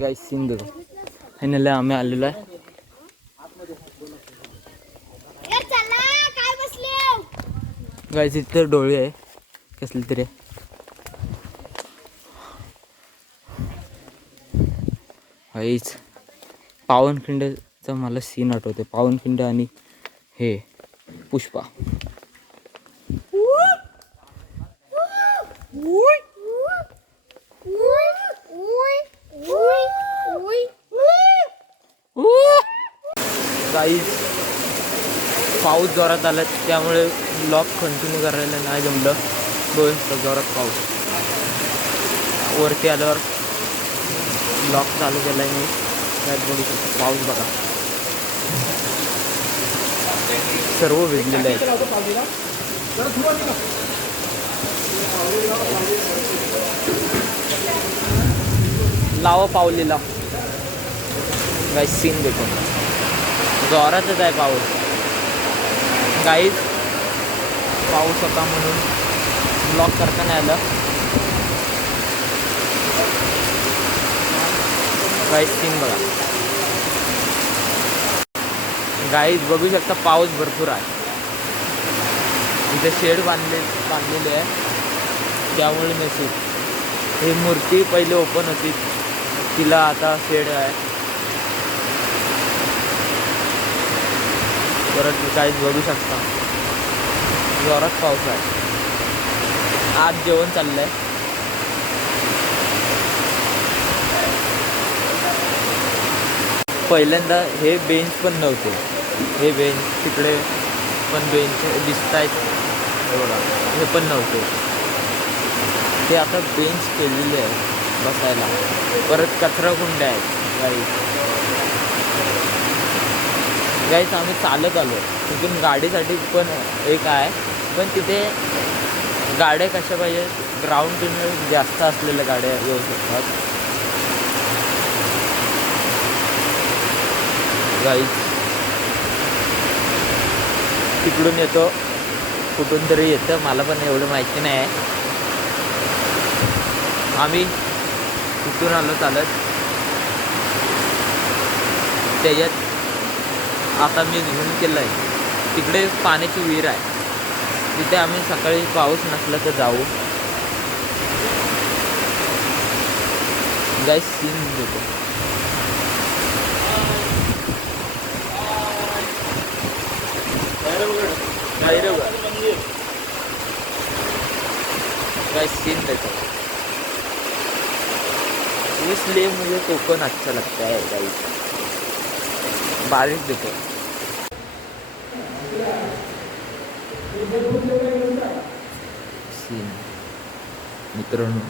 Guys scene देखो finally आम्ही आलेलो आहे. गाइस इथे डोळे आहे कसले तरी. गाइस पावनखिंडचा मला सीन आठवते. पावनखिंड आणि हे पुष्पा. गाइस पाऊस जोरात आला त्यामुळे ब्लॉग कंटिन्यू करायला नाही जमलं. जोरात पाऊस. वरती आल्यावर ब्लॉग चालू केला आहे मी. त्यात बघू शकतो पाऊस बघा. सर्व भिजलेले आहेत. लावा पावलेला. गाइस सीन देखो जोरातच आहे पाऊस. गाइस पाऊस होता म्हणून ब्लॉग करता नाही आलं. गाइस सीन बघा. गाइस बघू शकता पाऊस भरपूर आहे. इथे शेड बांधलेले आहे त्यामुळे नसेल. ही मूर्ती पहिले ओपन होती तिला आता शेड आहे. परत काहीच बघू शकता जोरात पाऊस आहे. आज जेवण चाललंय. पहिल्यांदा हे बेंच पण नव्हते. हे बेंच तिकडे पण बेंच दिसत आहेत बघा. हे पण नव्हते. ते आता बेंच केलेले आहे बसायला. परत कचराकुंड्या आहेत. गाइस आम्ही चालत आलो. तिथून गाडीसाठी पण एक आहे पण तिथे गाड्या कशा पाहिजे ग्राउंड जास्त असलेल्या गाड्या येऊ शकतात. गाइस तिकडून येतो कुठून तरी येतं मला पण एवढं माहिती नाही आहे. आम्ही तिथून आलो चालत. त्याच्यात आता मी झूम केलं आहे. तिकडे पाण्याची विहीर आहे. तिथे आम्ही सकाळी पाऊस नसला तर जाऊ. गाइस सीन देतो. गाइस सीन देखो. इसलिए मुझे कोकण अच्छा लगता है गाइस. बारिश देखो. सीन मित्रांनो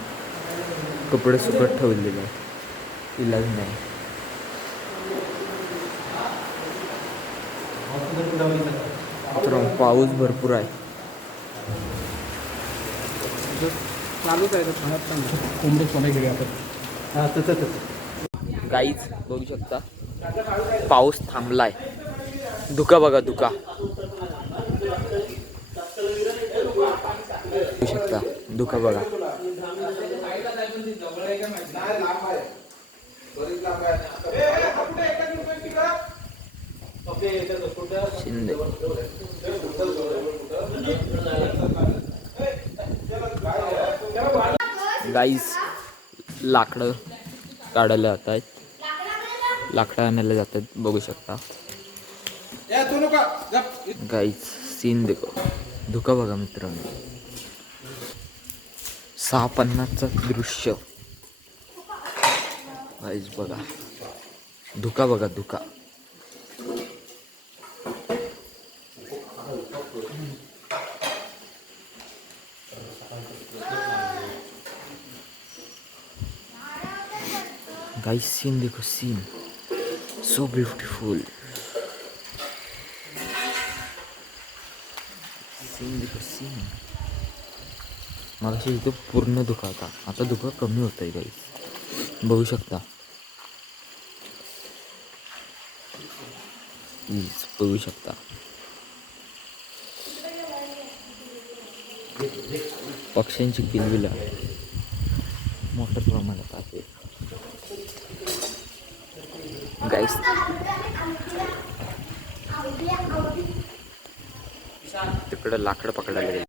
कपडे सुकत ठेवलेले आहे. इलाज नाही. मित्रांनो पाऊस भरपूर आहे. चालूच आहे कोंबडे सोने घेऊया आपण. गाईच बघू शकता पाऊस थांबलाय. धुका बघा धुका बघू शकता. धुका बघा. शिंदे गाईस लाकडं काढायला जात आहेत. लाकडं आणायला जातात बघू शकता. गाईस सीन देखो. धुका बघा मित्रांनो. 6:50चं दृश्य. गाईस बघा धुका बघा धुका. गाइस सीन देखो. Scene so beautiful. सीन देखो सीन. मगाशी इथं पूर्ण धुका होता. आता धुका कमी होत आहे गाइस बघू शकता. प्लीज बघू शकता. पक्ष्यांची किलबिला मोठ्या प्रमाणात आहे गाईस. तिकडं लाकडं पकडायला गेले.